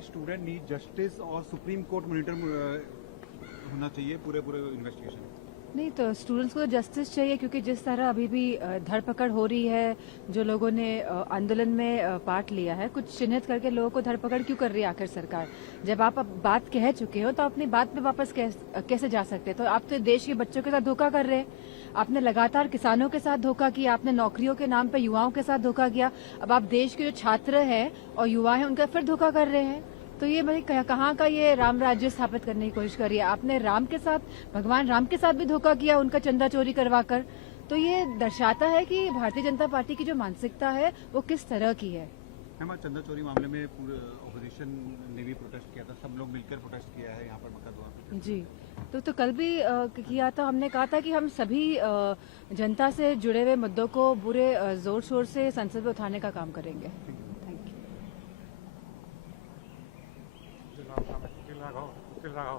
कि student need justice और supreme court monitor होना चाहिए पूरे इन्वेस्टिगेशन। नहीं, तो स्टूडेंट्स को जस्टिस चाहिए, क्योंकि जिस तरह अभी भी धरपकड़ हो रही है, जो लोगों ने आंदोलन में पार्ट लिया है, कुछ चिन्हित करके लोगों को धरपकड़ क्यों कर रही है आखिर सरकार? जब आप अब बात कह चुके हो तो अपनी बात पे वापस कैसे जा सकते हैं? तो आप तो देश के बच्चों के साथ धोखा कर रहे हैं। आपने लगातार किसानों के साथ धोखा किया, आपने नौकरियों के नाम पे युवाओं के साथ धोखा किया। अब आप देश के जो छात्र हैं और युवा हैं उनका फिर धोखा कर रहे हैं। तो ये भाई कहाँ का ये राम राज्य स्थापित करने की कोशिश करी है आपने? राम के साथ, भगवान राम के साथ भी धोखा किया, उनका चंदा चोरी करवाकर। तो ये दर्शाता है कि भारतीय जनता पार्टी की जो मानसिकता है वो किस तरह की है। मैम, चंदा चोरी मामले में पूरे ऑपोजिशन ने भी प्रोटेस्ट किया था, सब लोग मिलकर प्रोटेस्ट किया है यहाँ पर मक्का जी, तो कल भी किया था। हमने कहा था कि हम सभी जनता से जुड़े हुए मुद्दों को पूरे जोर शोर से संसद में उठाने का काम करेंगे। Thank you. लगाओ